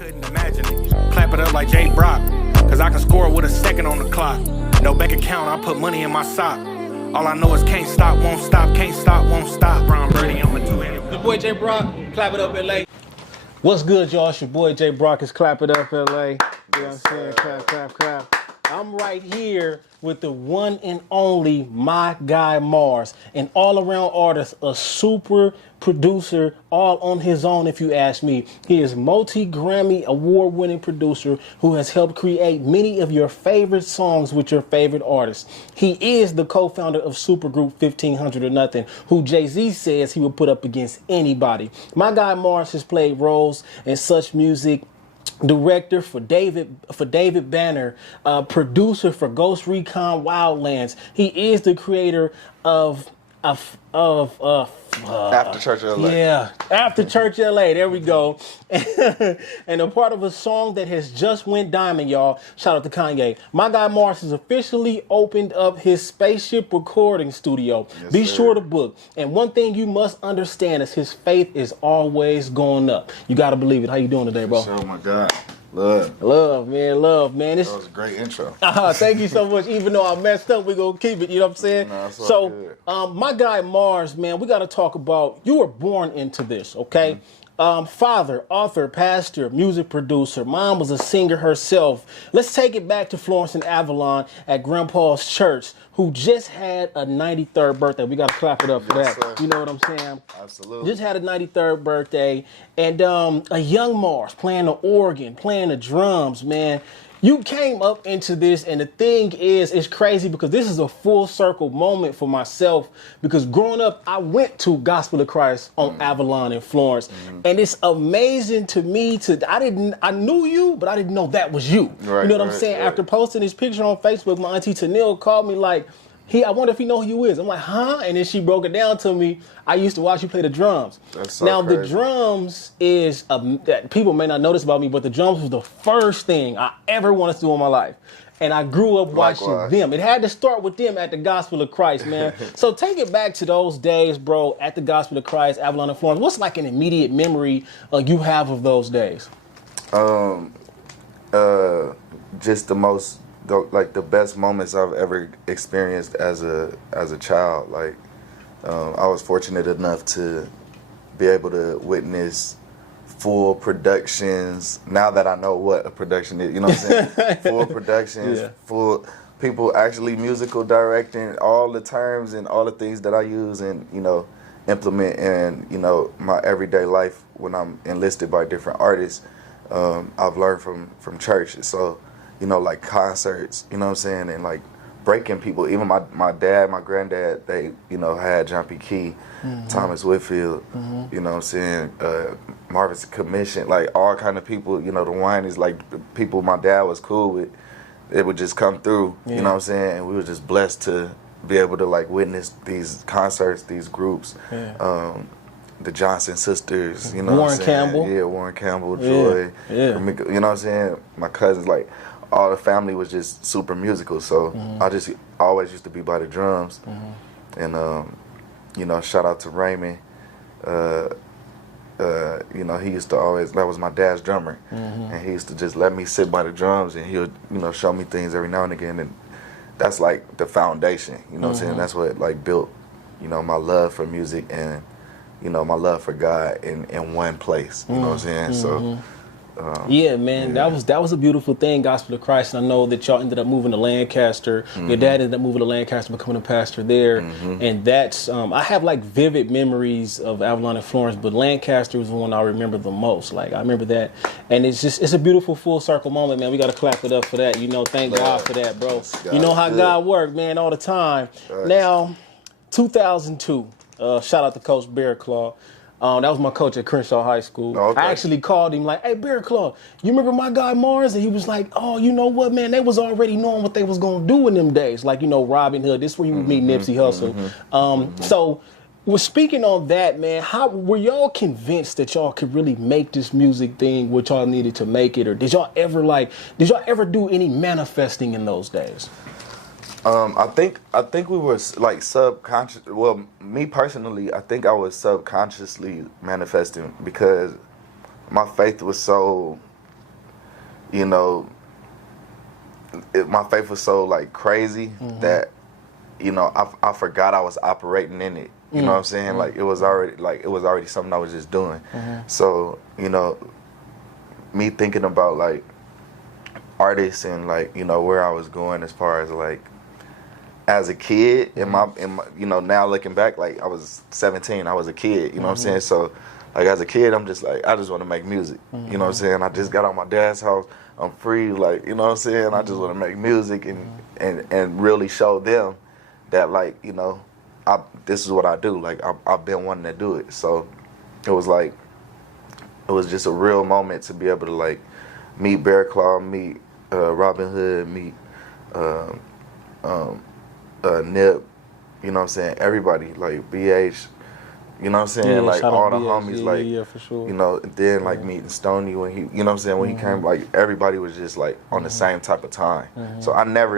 couldn't imagine it. Clap it up like Jay Brock, cause I can score with a second on the clock. No bank account, I put money in my sock. All I know is can't stop, won't stop, can't stop, won't stop. Brown Birdie on my two-handed. Your boy Jay Brock, Clap It Up LA. What's good, y'all? It's your boy Jay Brock, is Clap It Up LA. You know what I'm saying? Clap, clap, clap. I'm right here with the one and only MyGuyMars, an all-around artist, a super producer, all on his own if you ask me. He is multi-Grammy award-winning producer who has helped create many of your favorite songs with your favorite artists. He is the co-founder of supergroup 1500 or Nothing, who Jay-Z says he would put up against anybody. MyGuyMars has played roles in such music, director for David Banner, producer for Ghost Recon Wildlands. He is the creator of After Church LA. Yeah, After Church LA. There we go. And a part of a song that has just went diamond, y'all. Shout out to Kanye. MyGuyMars has officially opened up his spaceship recording studio. Yes, Be sir. sure to book. And one thing you must understand is his faith is always going up. You got to believe it. How you doing today, bro? Oh my God. Love. Love, man. Love, man. That was a great intro. Thank you so much. Even though I messed up, we're going to keep it. You know what I'm saying? No, it's all So, good. MyGuyMars, man, we got to talk about, you were born into this, okay? Father, author, pastor, music producer. Mom was a singer herself. Let's take it back to Florence and Avalon at Grandpa's church, who just had a 93rd birthday. We got to clap it up for Yes, that. sir. You know what I'm saying? Absolutely. Just had a 93rd birthday, and a young Mars playing the organ, playing the drums, man. You came up into this, and the thing is, it's crazy because this is a full circle moment for myself, because growing up, I went to Gospel of Christ on Avalon in Florence, and it's amazing to me I knew you, but I didn't know that was you. Right, you know what I'm right, saying? right. After posting this picture on Facebook, my auntie Tanil called me like, I wonder if he know who you is. I'm like, huh? And then she broke it down to me. I used to watch you play the drums. That's so now, the crazy. drums is, that people may not notice about me, but the drums was the first thing I ever wanted to do in my life. And I grew up watching Likewise. them. It had to start with them at the Gospel of Christ, man. So take it back to those days, bro, at the Gospel of Christ, Avalon and Florence. What's like an immediate memory you have of those days? Just the best moments I've ever experienced as a child. Like, I was fortunate enough to be able to witness full productions. Now that I know what a production is, you know what I'm saying? Full productions, Yeah. full people actually musical directing, all the terms and all the things that I use and, implement in, my everyday life when I'm enlisted by different artists. I've learned from church. So, like concerts, you know what I'm saying? And like breaking people, even my dad, my granddad, they, had John P. Key, Thomas Whitfield, you know what I'm saying? Marvin's Commission, like all kind of people, the wine is like people my dad was cool with. It would just come through, you know what I'm saying? And we were just blessed to be able to like witness these concerts, these groups. The Johnson sisters, you know Warren what I'm saying? Campbell. Yeah, Warren Campbell, Joy. Yeah. You know what I'm saying? My cousins, like, all the family was just super musical. So I just always used to be by the drums. And, shout out to Raymond. He used to always, that was my dad's drummer. And he used to just let me sit by the drums and he would, show me things every now and again. And that's like the foundation, you know what I'm saying? That's what like built, my love for music and, my love for God in one place. You know what I'm saying? So, Yeah, man, that was a beautiful thing, Gospel of Christ. And I know that y'all ended up moving to Lancaster. Your dad ended up moving to Lancaster, becoming a pastor there. And that's, I have like vivid memories of Avalon and Florence, but Lancaster was the one I remember the most. Like, I remember that. And it's a beautiful full circle moment, man. We got to clap it up for that. Thank God for that, bro. God You know how is good. God works, man, all the time. Right. Now, 2002, shout out to Coach Bear Claw. That was my coach at Crenshaw High School. Oh, okay. I actually called him like, hey, Bear Claw, you remember MyGuyMars? And he was like, oh, you know what, man? They was already knowing what they was going to do in them days. Like, Robin Hood. This is where you would meet Nipsey Hussle. So, well, speaking on that, man, how were y'all convinced that y'all could really make this music thing what y'all needed to make it? Or did y'all ever do any manifesting in those days? I think we were like subconscious. Well, me personally, I think I was subconsciously manifesting because my faith was so you know, my faith was so like crazy that, you know, I forgot I was operating in it. You know what I'm saying? Like it was already something I was just doing. So, you know, me thinking about like artists and like, you know, where I was going as far as like as a kid in my you know, now looking back, like I was 17, I was a kid, you know what I'm saying? So like as a kid, I'm just like, I just want to make music. You know what I'm saying? I just got out my dad's house. I'm free, like, you know what I'm saying? I just want to make music and really show them that, like, you know, this is what I do. Like, I've been wanting to do it. So it was like, it was just a real moment to be able to, like, meet Bear Claw, meet Robin Hood, meet Nip, you know what I'm saying? Everybody, like, BH, you know what I'm saying? Like, all the homies, like, for sure. you know, and then, like, meeting Stoney when he, you know what I'm saying? When he came, like, everybody was just, like, on the same type of time. So I never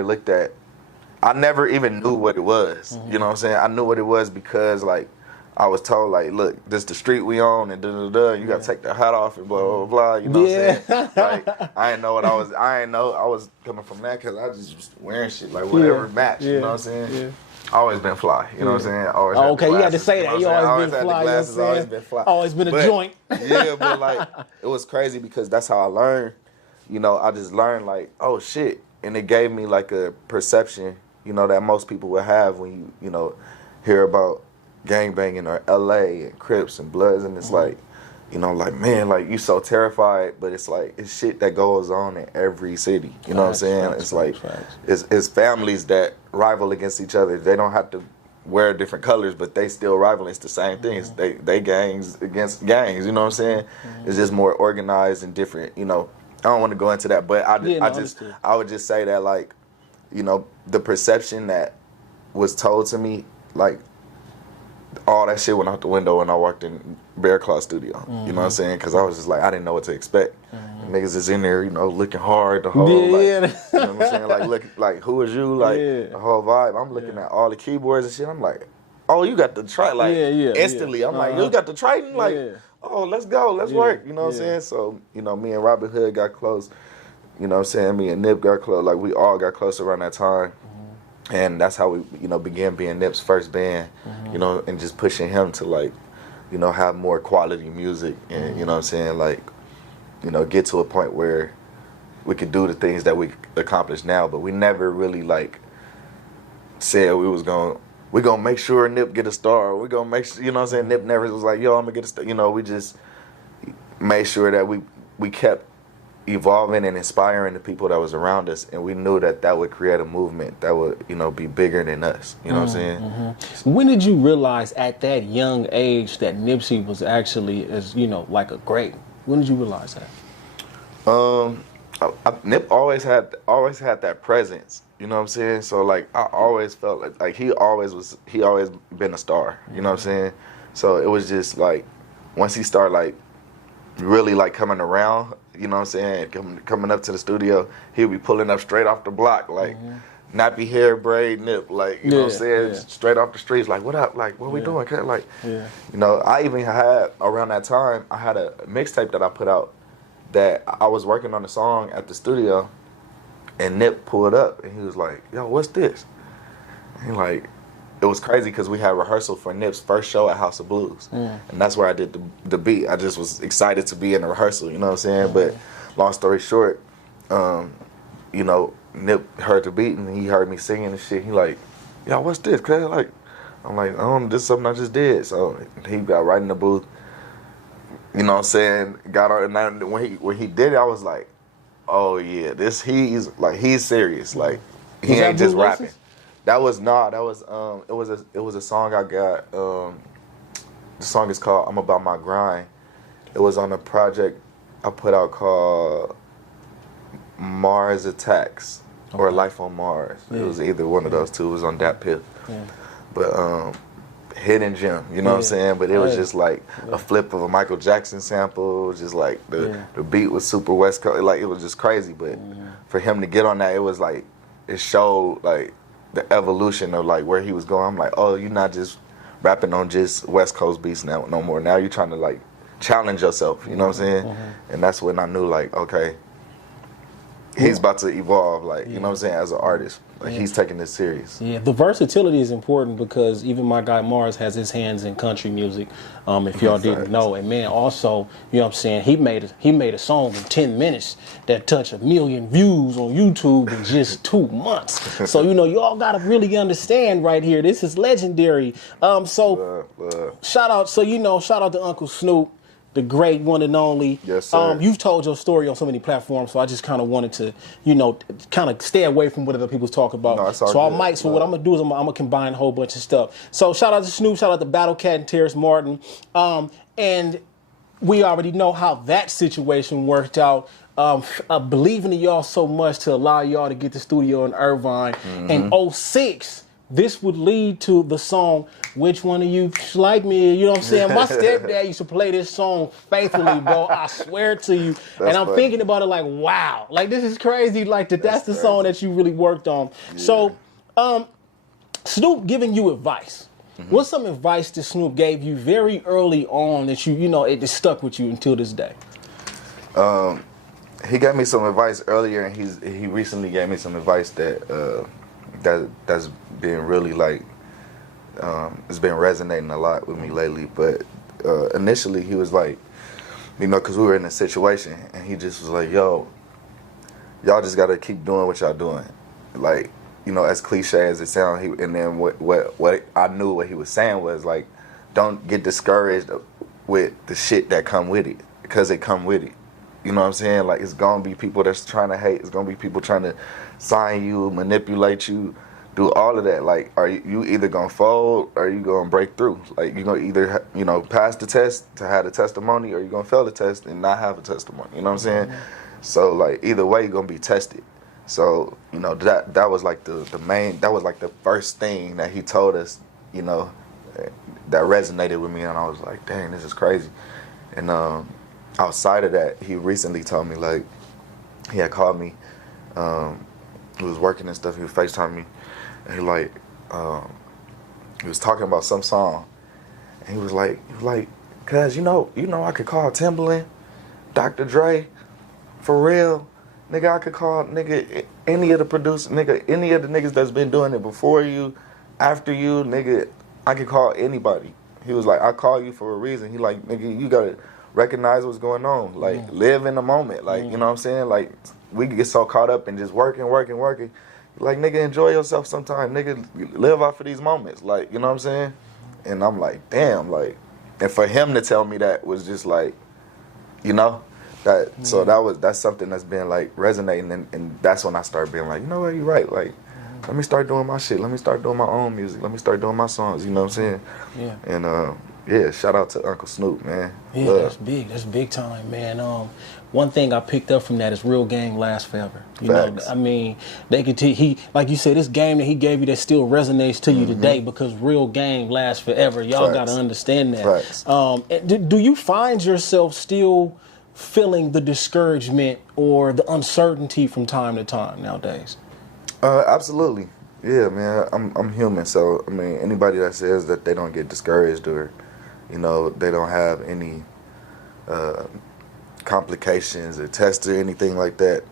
even knew what it was. You know what I'm saying? I knew what it was because, like, I was told, like, look, this the street we on, and da-da-da, you got to take the hat off and blah, blah, blah, you know what I'm saying? Like, I didn't know what I was coming from that because I just was wearing shit, like, whatever match, you know what I'm saying? Yeah. Always been fly, you know what I'm saying? Always had okay, you had to say that. You always been fly, glasses, you know what I'm saying? always been fly. Always been a joint. Yeah, but, like, it was crazy because that's how I learned. You know, I just learned, like, oh, shit. And it gave me, like, a perception, you know, that most people would have when you know, hear about gangbanging or LA and Crips and Bloods, and it's like, you know, like, man, like, you so terrified, but it's like, it's shit that goes on in every city, you know what I'm saying? It's like, it's families that rival against each other. They don't have to wear different colors, but they still rival. It's the same thing. It's they gangs against gangs, you know what I'm saying? It's just more organized and different, you know. I don't want to go into that, but I would just say that, like, you know, the perception that was told to me, like, all that shit went out the window when I walked in Bear Claw studio. You know what I'm saying? Because I was just like, I didn't know what to expect. Niggas is in there, you know, looking hard the whole, like, you know what I'm saying? Like, look, like, who is you? Like, the whole vibe. I'm looking at all the keyboards and shit. I'm like, oh, you got the Triton. Like, instantly. I'm like, you got the Triton? Like, oh, let's go. Let's work. You know what I'm saying? So, you know, me and Robin Hood got close. You know what I'm saying? Me and Nip got close. Like, we all got close around that time. And that's how we, you know, began being Nip's first band, you know, and just pushing him to, like, you know, have more quality music and, you know what I'm saying, like, you know, get to a point where we could do the things that we accomplish now. But we never really, like, said we're going to make sure Nip get a star. We're going to make sure, you know what I'm saying? Nip never was like, yo, I'm going to get a star. You know, we just made sure that we kept evolving and inspiring the people that was around us, and we knew that would create a movement that would, you know, be bigger than us. You know what I'm saying? When did you realize at that young age that Nipsey was actually, as you know, like a great? When did you realize that? Nip always had that presence. You know what I'm saying? So, like, I always felt like he always been a star. You know what I'm saying? So it was just like, once he started, like, really, like, coming around, you know what I'm saying, coming up to the studio, he'll be pulling up straight off the block, like, nappy hair, braid, Nip, like, you know what I'm saying, straight off the streets, like, what up, like, what we doing, like, you know, I even had, around that time, I had a mixtape that I put out that I was working on a song at the studio, and Nip pulled up, and he was like, yo, what's this? And he like, it was crazy because we had rehearsal for Nip's first show at House of Blues. And that's where I did the beat. I just was excited to be in the rehearsal, you know what I'm saying? But long story short, you know, Nip heard the beat and he heard me singing and shit. He like, yo, what's this, cuz? Like, I'm like, this is something I just did. So he got right in the booth, you know what I'm saying? Got on, and when he did it, I was like, oh yeah, he's serious. Like, he ain't just rapping. It was a song I got. The song is called "I'm About My Grind." It was on a project I put out called Mars Attacks or Life on Mars. It was either one of those two. It was on that Piff. But hidden gem, you know what I'm saying? But it was just like a flip of a Michael Jackson sample. It was just like the beat was super West Coast. Like, it was just crazy. But for him to get on that, it was like, it showed like the evolution of like where he was going. I'm like, oh, you're not just rapping on just West Coast beats now no more. Now you're trying to like challenge yourself, you know what I'm saying? And that's when I knew, like, okay, he's about to evolve, like, you know what I'm saying, as an artist. Like, he's taking this serious. Yeah, the versatility is important because even MyGuyMars has his hands in country music, if y'all didn't know. And man, also, you know what I'm saying, he made a song in 10 minutes that touched 1 million views on YouTube in just 2 months. So, you know, y'all gotta really understand right here, this is legendary. Shout out to Uncle Snoop, the great one and only. Yes, sir. You've told your story on so many platforms, so I just kind of wanted to, you know, kind of stay away from what other people talk about. No, it's all so good. what I'm gonna do is I'm gonna combine a whole bunch of stuff. So shout out to Snoop, shout out to Battle Cat and Terrence Martin, and we already know how that situation worked out. Believing in y'all so much to allow y'all to get the studio in Irvine in '06. This would lead to the song, Which One of You Like Me? You know what I'm saying? My stepdad used to play this song faithfully, bro. I swear to you. And I'm funny. thinking about it like, wow. Like, this is crazy. Like, that's the song that you really worked on. Yeah. So, Snoop giving you advice. What's some advice that Snoop gave you very early on that you know, it just stuck with you until this day? He gave me some advice earlier, and he recently gave me some advice that's been really like it's been resonating a lot with me lately. But initially he was like, you know, because we were in a situation, and he just was like, yo, y'all just gotta keep doing what y'all doing. Like, you know, as cliche as it sounds, and then what I knew what he was saying was like, don't get discouraged with the shit that come with it, because it come with it. You know what I'm saying? Like, it's gonna be people that's trying to hate. It's gonna be people trying to sign you, manipulate you, do all of that. Like, are you either gonna fold or you gonna break through? Like, you're gonna either, you know, pass the test to have a testimony, or you're gonna fail the test and not have a testimony. You know what I'm saying? So, like, either way, you're gonna be tested. So, you know, that was like the main, that was like the first thing that he told us, you know, that resonated with me, and I was like, dang, this is crazy. And outside of that, he recently told me, like, he had called me, he was working and stuff, he was FaceTiming me, and he was talking about some song, and he was like, cuz, you know I could call Timbaland, Dr. Dre, for real, nigga, I could call, nigga, any of the producers, nigga, any of the niggas that's been doing it before you, after you, nigga, I could call anybody. He was like, I call you for a reason. He like, nigga, you gotta recognize what's going on. Like, live in the moment. Like, you know what I'm saying? Like, we get so caught up in just working. Like, nigga, enjoy yourself sometime. Nigga, live off of these moments. Like, you know what I'm saying? And I'm like, damn, like, and for him to tell me that was just like, you know, that, so that's something that's been like resonating, and that's when I started being like, you know what, you're right. Like, let me start doing my shit. Let me start doing my own music. Let me start doing my songs. You know what I'm saying? Yeah. And yeah, shout out to Uncle Snoop, man. Yeah, Love. That's big. That's big time, man. One thing I picked up from that is real game lasts forever. You Facts. know, I mean, they could he, like you said, this game that he gave you that still resonates to you today, because real game lasts forever. Y'all got to understand that. Facts. Do you find yourself still feeling the discouragement or the uncertainty from time to time nowadays? Absolutely. Yeah, man. I'm human, so I mean, anybody that says that they don't get discouraged, or, you know, they don't have any complications or tests or anything like that,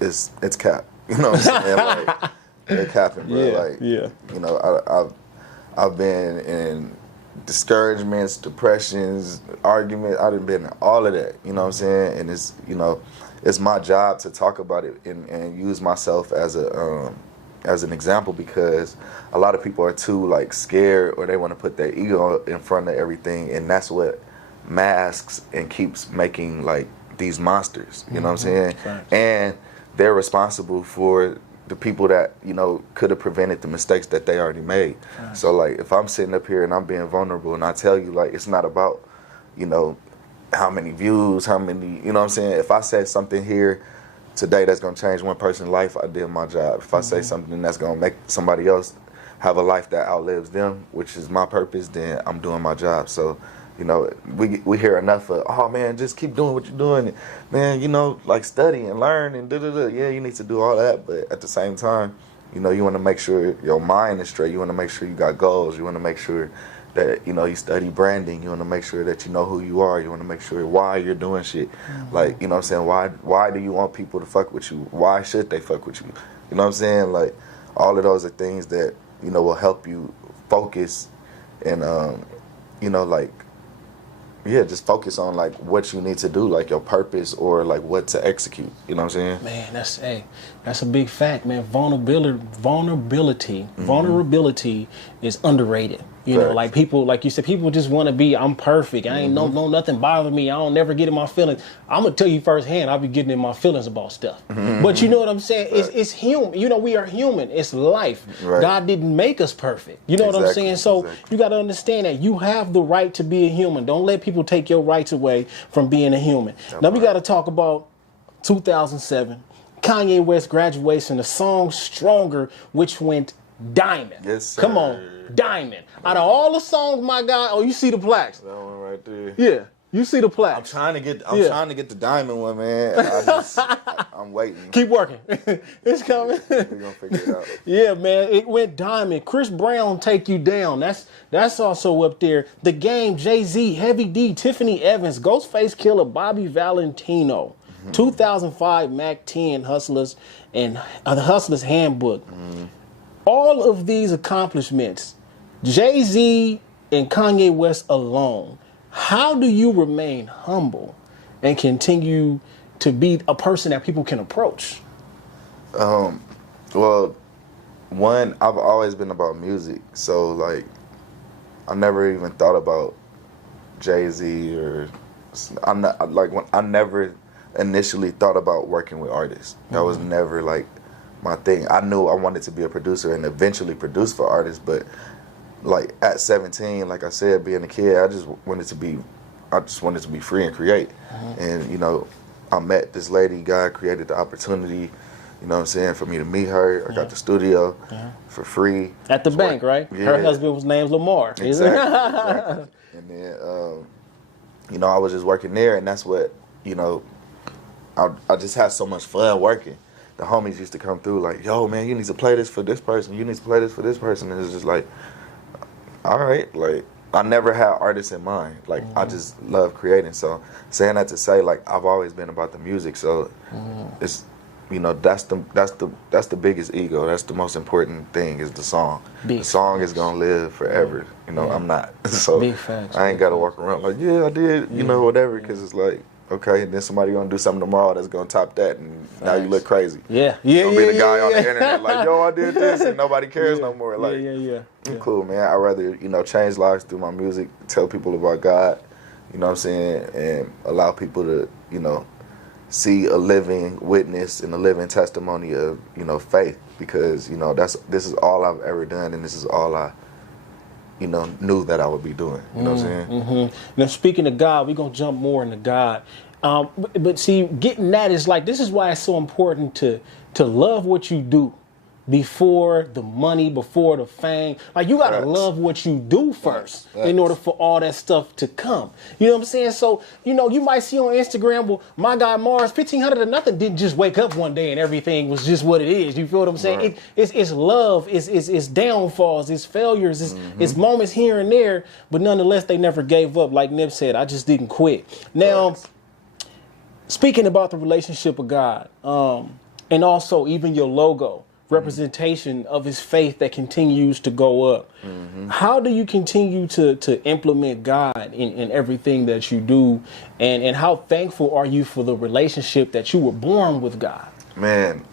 it's cap. You know what I'm saying? Like, they're capping, bro. Yeah, like, yeah. You know, I've been in discouragements, depressions, arguments. I've been in all of that. You know what I'm saying? And it's, you know, it's my job to talk about it and use myself as an example, because a lot of people are too, like, scared, or they want to put their ego in front of everything, and that's what masks and keeps making, like, these monsters. You know what I'm saying? Thanks. And they're responsible for the people that, you know, could have prevented the mistakes that they already made. Thanks. So, like, if I'm sitting up here and I'm being vulnerable, and I tell you, like, it's not about, you know, how many views, how many, you know what I'm saying? If I said something here today that's going to change one person's life, I did my job. If I say something that's going to make somebody else have a life that outlives them, which is my purpose, then I'm doing my job. So, you know, we hear enough of, oh, man, just keep doing what you're doing. Man, you know, like, study and learn and da-da-da. Yeah, you need to do all that, but at the same time, you know, you want to make sure your mind is straight. You want to make sure you got goals. You want to make sure that, you know, you study branding. You want to make sure that you know who you are. You want to make sure why you're doing shit. Like, you know what I'm saying? Why do you want people to fuck with you? Why should they fuck with you? You know what I'm saying? Like, all of those are things that, you know, will help you focus and, you know, like, yeah, just focus on like what you need to do, like your purpose or like what to execute. You know what I'm saying? Man, that's a big fact, man. Vulnerability is underrated. You know, like people, like you said, people just want to be, I'm perfect. I ain't no nothing bother me. I don't never get in my feelings. I'm gonna tell you firsthand, I'll be getting in my feelings about stuff. But you know what I'm saying? It's human. You know, we are human. It's life. God didn't make us perfect. You know what I'm saying? So you got to understand that you have the right to be a human. Don't let people take your rights away from being a human. Now we got to talk about 2007, Kanye West graduation, the song Stronger, which went diamond. Yes, sir. Come on, diamond. Out of all the songs, my guy, oh, you see the plaques. That one right there. Yeah, you see the plaques. I'm trying to get the diamond one, man. I'm waiting. Keep working. It's coming. We're gonna figure it out. Yeah, man, it went diamond. Chris Brown, Take You Down. That's also up there. The Game, Jay-Z, Heavy D, Tiffany Evans, Ghostface Killer, Bobby Valentino. 2005 Mac 10 Hustlers and the Hustlers Handbook. All of these accomplishments, Jay-Z and Kanye West alone, how do you remain humble and continue to be a person that people can approach? Well, one, I've always been about music, so like I never even thought about Jay-Z or I never initially thought about working with artists. That was never like my thing. I knew I wanted to be a producer and eventually produce for artists, but like at 17, like I said, being a kid, I just wanted to be free and create. And you know, I met this lady, God created the opportunity, you know what I'm saying, for me to meet her. I got the studio for free. At the bank, right? Yeah. Her husband was named Lamar. Exactly. And then, you know, I was just working there, and that's what, you know, I just had so much fun working. The homies used to come through like, yo, man, you need to play this for this person. You need to play this for this person. And it's just like, all right. Like, I never had artists in mind. Like, I just love creating. So saying that to say, like, I've always been about the music. So it's, you know, that's the biggest ego. That's the most important thing is the song. The song is going to live forever. You know, I'm not. So I ain't got to walk around like, yeah, I did, you know, whatever. Because it's like, okay, and then somebody gonna do something tomorrow that's gonna top that, and now you look crazy. Yeah. You're gonna be the guy on the internet like, yo, I did this, and nobody cares no more. Like, I'm cool, man. I'd rather, you know, change lives through my music, tell people about God, you know what I'm saying, and allow people to, you know, see a living witness and a living testimony of, you know, faith, because, you know, this is all I've ever done, and this is all I, you know, knew that I would be doing. You know what I'm saying? Now, speaking of God, we're going to jump more into God. But see, getting that is like, this is why it's so important to love what you do before the money, before the fame. Like, you got to love what you do first in order for all that stuff to come. You know what I'm saying? So, you know, you might see on Instagram, well, MyGuyMars, 1500 or nothing didn't just wake up one day and everything was just what it is. You feel what I'm saying? It's love, it's downfalls, it's failures, it's moments here and there, but nonetheless, they never gave up. Like Nip said, I just didn't quit. Now, speaking about the relationship with God, and also even your logo, representation of his faith that continues to go up. How do you continue to implement God in everything that you do? And how thankful are you for the relationship that you were born with God? Man,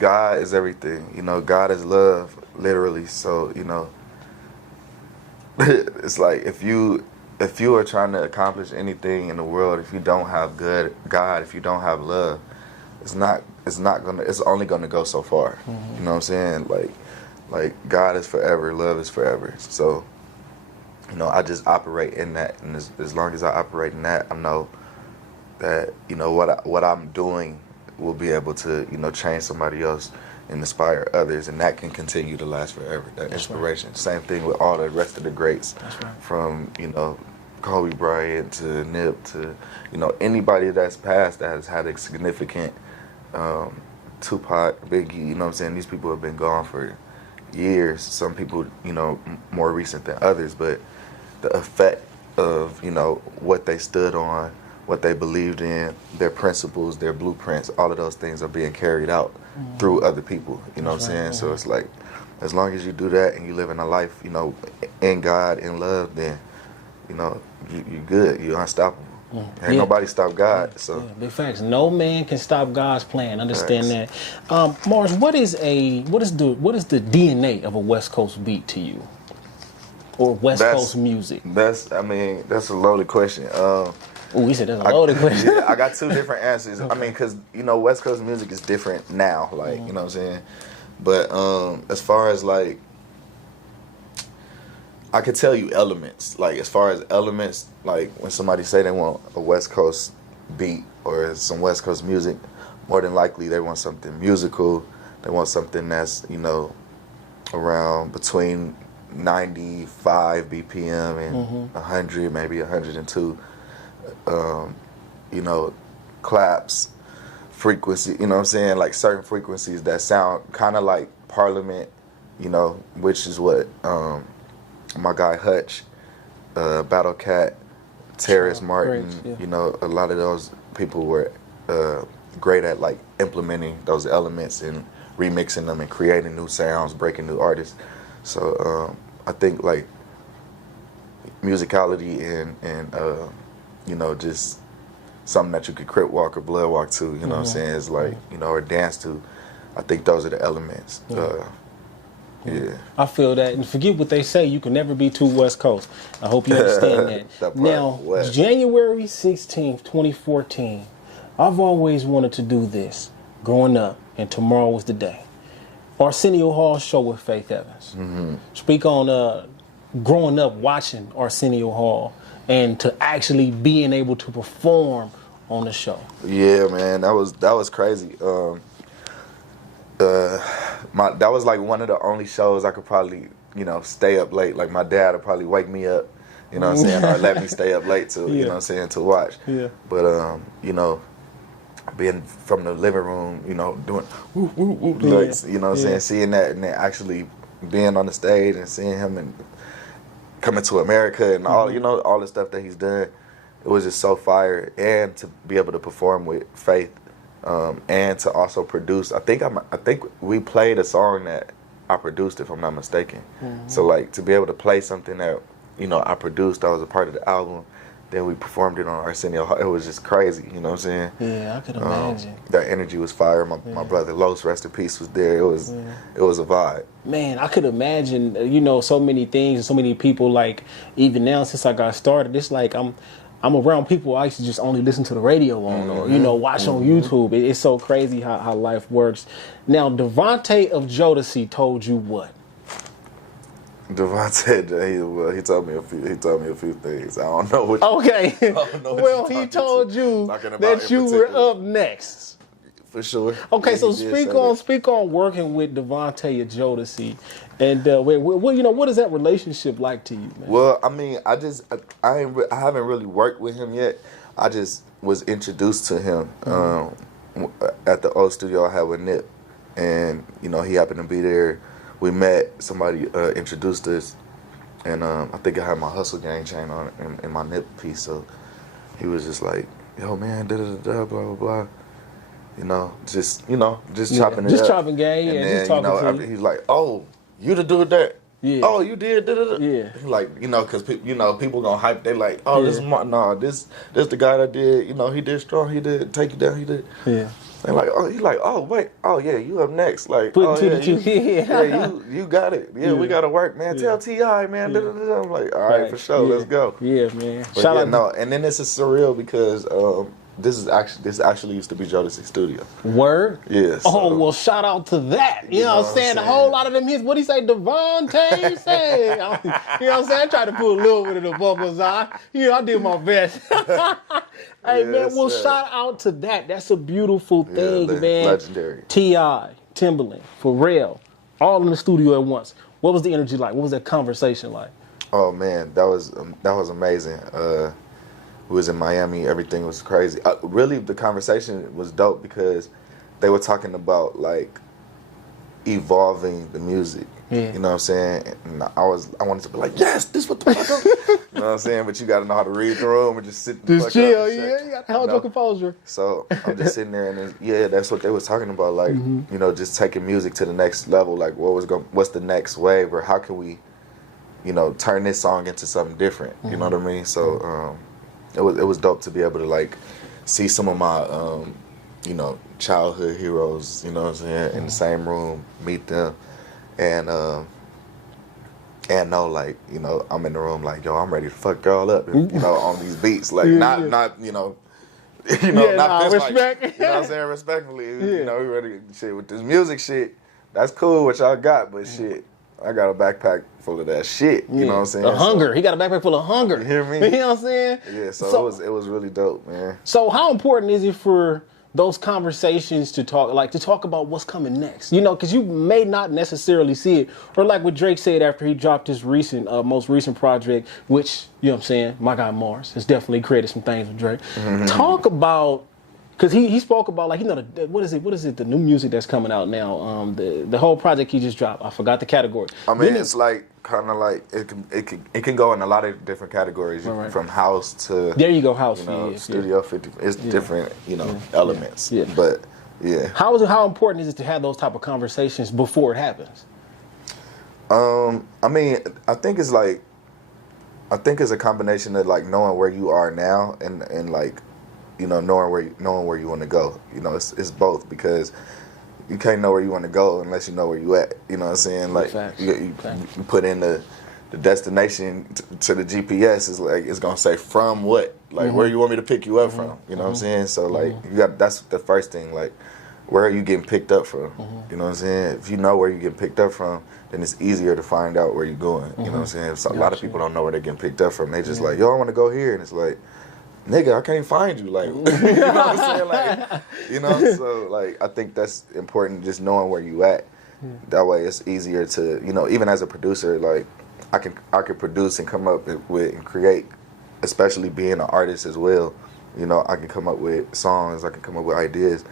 God is everything. You know, God is love, literally. So, you know, it's like if you are trying to accomplish anything in the world, if you don't have God, if you don't have love, it's only gonna go so far. You know what I'm saying? Like God is forever, love is forever. So, you know, I just operate in that, and as long as I operate in that, I know that, you know, what I'm doing will be able to, you know, change somebody else and inspire others, and that can continue to last forever. That inspiration. Same thing with all the rest of the greats, from, you know, Kobe Bryant to Nip to, you know, anybody that's passed that has had a significant Tupac, Biggie, you know what I'm saying? These people have been gone for, years. Some people, you know, more recent than others, but the effect of, you know, what they stood on, what they believed in, their principles, their blueprints, all of those things are being carried out through other people. You know what I'm saying? So it's like, as long as you do that and you live in a life, you know, in God, in love, then, you know, you good. You're unstoppable. Ain't nobody stop God. So big facts. No man can stop God's plan. Understand that. Mars, what is the DNA of a West Coast beat to you, or West Coast music? That's a loaded question. We said that's a loaded question. Yeah, I got two different answers. Okay. I mean, because, you know, West Coast music is different now. Like, you know what I'm saying? But as far as like, I could tell you elements. Like, as far as elements, like when somebody say they want a West Coast beat or some West Coast music, more than likely they want something musical. They want something that's, you know, around between 95 BPM and 100, maybe 102. You know, claps, frequency, you know what I'm saying? Like certain frequencies that sound kind of like Parliament, you know, which is what my guy Hutch, Battle Cat, Terrace Martin, you know, a lot of those people were great at like implementing those elements and remixing them and creating new sounds, breaking new artists. So I think like musicality and you know, just something that you could crip walk or blood walk to, you know what I'm saying, is like, you know, or dance to. I think those are the elements. Yeah. I feel that, and forget what they say, you can never be too West Coast. I hope you understand that. Now, West. January 16th, 2014, I've always wanted to do this growing up, and tomorrow was the day. Arsenio Hall show with Faith Evans. Speak on growing up watching Arsenio Hall and to actually being able to perform on the show. Yeah, man, that was crazy. That was like one of the only shows I could probably, you know, stay up late. Like my dad would probably wake me up, you know what I'm saying, or let me stay up late to, you know what I'm saying, to watch. But you know, being from the living room, you know, doing woo, woo, woo, like, you know what I'm saying, seeing that and then actually being on the stage and seeing him and coming to America and all, you know, all the stuff that he's done, it was just so fire. And to be able to perform with Faith, and to also produce. I think we played a song that I produced, if I'm not mistaken. So like to be able to play something that, you know, I produced, that was a part of the album, then we performed it on Arsenio Hall. It was just crazy, you know what I'm saying? Yeah, I could imagine. That energy was fire. My brother Los, rest in peace, was there. It was a vibe. Man, I could imagine, you know, so many things, so many people, like, even now since I got started, it's like I'm around people I used to just only listen to the radio on or, you know, watch on YouTube. It's so crazy how life works. Now, Devontae of Jodeci told you what? Devontae, he told me a few things. I don't know what. Okay. Well, he told you that you were up next. For sure. Okay, so speak on working with Devontae at Jodeci, and you know, what is that relationship like to you, man? Well, I mean, I haven't really worked with him yet. I just was introduced to him at the old studio I had with Nip, and you know, he happened to be there. We met, somebody introduced us, and I think I had my Hussle gang chain on in my Nip piece, so he was just like, yo man, da-da-da-da, blah, blah, blah. You know, just chopping it up. Just chopping game, and yeah, then, just talking you know, to you. He's like, oh, you the dude that? Yeah. Oh, you did, da-da-da. Yeah. Like, you know, because, you know, people gonna hype, they like, oh, this is this the guy that did, you know, he did Strong, he did Take You Down, he did. Yeah. And like, oh, he's like, oh wait, oh yeah, you up next, like, You got it, yeah, we gotta work, man. Tell T.I., man. Yeah. I'm like, all right, for sure, let's go. Yeah, man. But shout out. And then this is surreal because this actually used to be Jodeci Studio. Word? Yeah. Oh, well, shout out to that. You know what I'm saying? A whole lot of them hits. What do you say, Devontae? Say? You know what I'm saying? I tried to put a little bit of the bubbles on. You know, I did my best. Hey, man, well, shout out to that. That's a beautiful thing, man. Legendary. T.I., Timberland, Pharrell, all in the studio at once. What was the energy like? What was that conversation like? Oh, man, that was amazing. We was in Miami. Everything was crazy. Really, the conversation was dope because they were talking about, like, evolving the music. Yeah. You know what I'm saying? And I wanted to be like, yes, this what the fuck I'm. You know what I'm saying? But you got to know how to read the room and just sit the Just fuck chill, up and yeah. You got to hold your composure. So I'm just sitting there, and that's what they was talking about, like, you know, just taking music to the next level. Like, what's the next wave, or how can we, you know, turn this song into something different? You know what I mean? So it was dope to be able to like see some of my you know, childhood heroes, you know what I'm saying, in the same room, meet them, and know, like, you know, I'm in the room like, yo, I'm ready to fuck y'all up, you know, on these beats, like, not you know, not fist respect. fight, you know what I'm saying, respectfully, you know, we ready shit with this music shit. That's cool what y'all got, but shit, I got a backpack full of that shit. You know what I'm saying? The hunger. He got a backpack full of hunger. You hear me? You know what I'm saying? Yeah. So it was really dope, man. So how important is it for those conversations to talk about what's coming next? You know, because you may not necessarily see it, or like what Drake said after he dropped his most recent project, which, you know what I'm saying, MyGuyMars has definitely created some things with Drake. Talk about. Because he spoke about, like, you know, what is it, the new music that's coming out now, the whole project he just dropped. I forgot the category. I mean, it's like, kind of like, it can go in a lot of different categories, from house to, there you go, house, you know, Studio 50. It's different, you know, elements. Yeah. But, yeah. How important is it to have those type of conversations before it happens? I mean, I think it's a combination of, like, knowing where you are now and like, you know, knowing where you want to go. You know, it's both, because you can't know where you want to go unless you know where you at. You know what I'm saying? Like, you put in the destination to the GPS, is like, it's gonna say from what, like, where you want me to pick you up from. You know what I'm saying? So like, that's the first thing. Like, where are you getting picked up from? You know what I'm saying? If you know where you're getting picked up from, then it's easier to find out where you're going. You know what I'm saying? So a lot of people don't know where they're getting picked up from. They just like, yo, I want to go here, and it's like, nigga, I can't find you. Like, you know what I'm saying? Like, you know, so like, I think that's important, just knowing where you at. That way it's easier to, you know, even as a producer, like, I can produce and come up with and create, especially being an artist as well. You know, I can come up with songs, I can come up with ideas,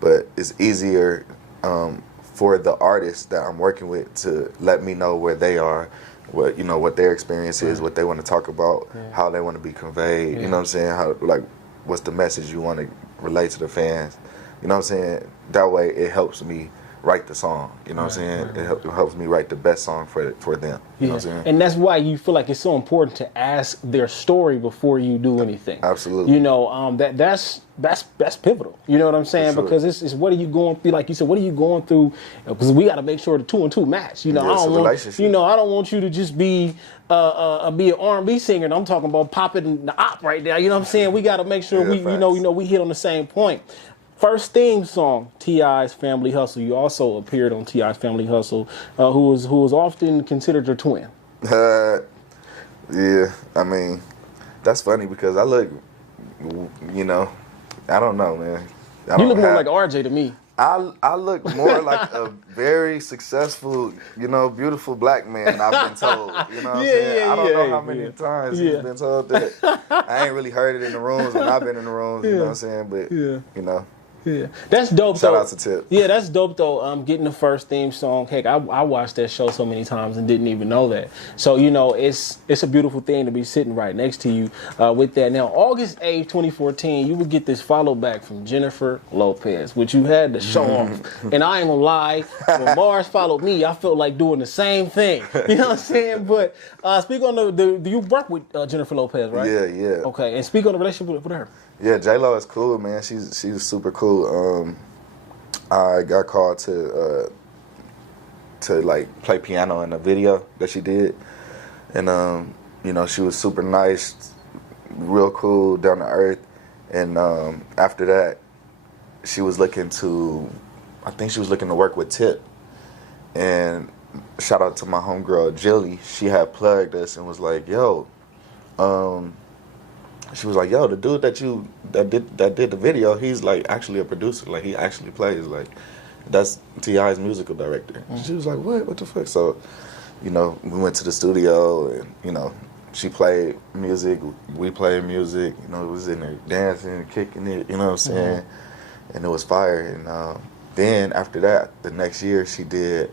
but it's easier for the artist that I'm working with to let me know where they are, what their experience is, what they want to talk about, how they want to be conveyed. You know what I'm saying? How, like, what's the message you want to relate to the fans? You know what I'm saying? That way it helps me write the song. You know what I'm saying? It helps me write the best song for them. You know what I'm saying? And that's why you feel like it's so important to ask their story before you do anything. Absolutely. You know, that's pivotal. You know what I'm saying? Sure. Because it's what are you going through? Like you said, what are you going through? Because we got to make sure the 2 and 2 match. You know, I don't want you to just be an R&B singer, and I'm talking about popping the op right now. You know what I'm saying? We got to make sure we hit on the same point. First theme song, T.I.'s Family Hussle. You also appeared on T.I.'s Family Hussle, who was often considered your twin. Yeah, I mean, that's funny because I look, you know, I don't know, man. You look more like RJ to me. I look more like a very successful, you know, beautiful black man, I've been told. You know what I'm saying? I don't know how many times he's been told that. I ain't really heard it in the rooms when I've been in the rooms, you know what I'm saying? But, you know. Yeah, that's dope. Shout out to Tip. Yeah, that's dope though. Getting the first theme song. Heck, I watched that show so many times and didn't even know that. So you know, it's a beautiful thing to be sitting right next to you with that. Now, August 8th, 2014, you would get this follow back from Jennifer Lopez, which you had to show off. And I ain't gonna lie, when Mars followed me, I felt like doing the same thing. You know what I'm saying? But speak on do you work with Jennifer Lopez, right? Yeah. Okay, and speak on the relationship with her. Yeah, J-Lo is cool, man. She's super cool. I got called to like play piano in a video that she did, and you know, she was super nice, real cool, down to earth. And after that, she was looking to work with Tip. And shout out to my homegirl Jilly. She had plugged us and was like, "Yo." She was like, "Yo, the dude that did the video, he's like actually a producer. Like, he actually plays. Like, that's T.I.'s musical director." And she was like, "What the fuck?" So, you know, we went to the studio, and you know, she played music, we played music. You know, it was in there dancing, kicking it. You know what I'm saying? And it was fire. And Then after that, the next year she did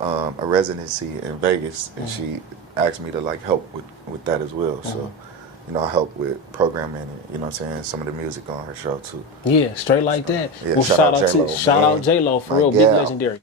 a residency in Vegas, and she asked me to like help with that as well. So, you know, I help with programming and, you know what I'm saying, some of the music on her show too. Yeah, straight like that. Yeah, Well, shout out J-Lo, J-Lo for my real, big gal. legendary.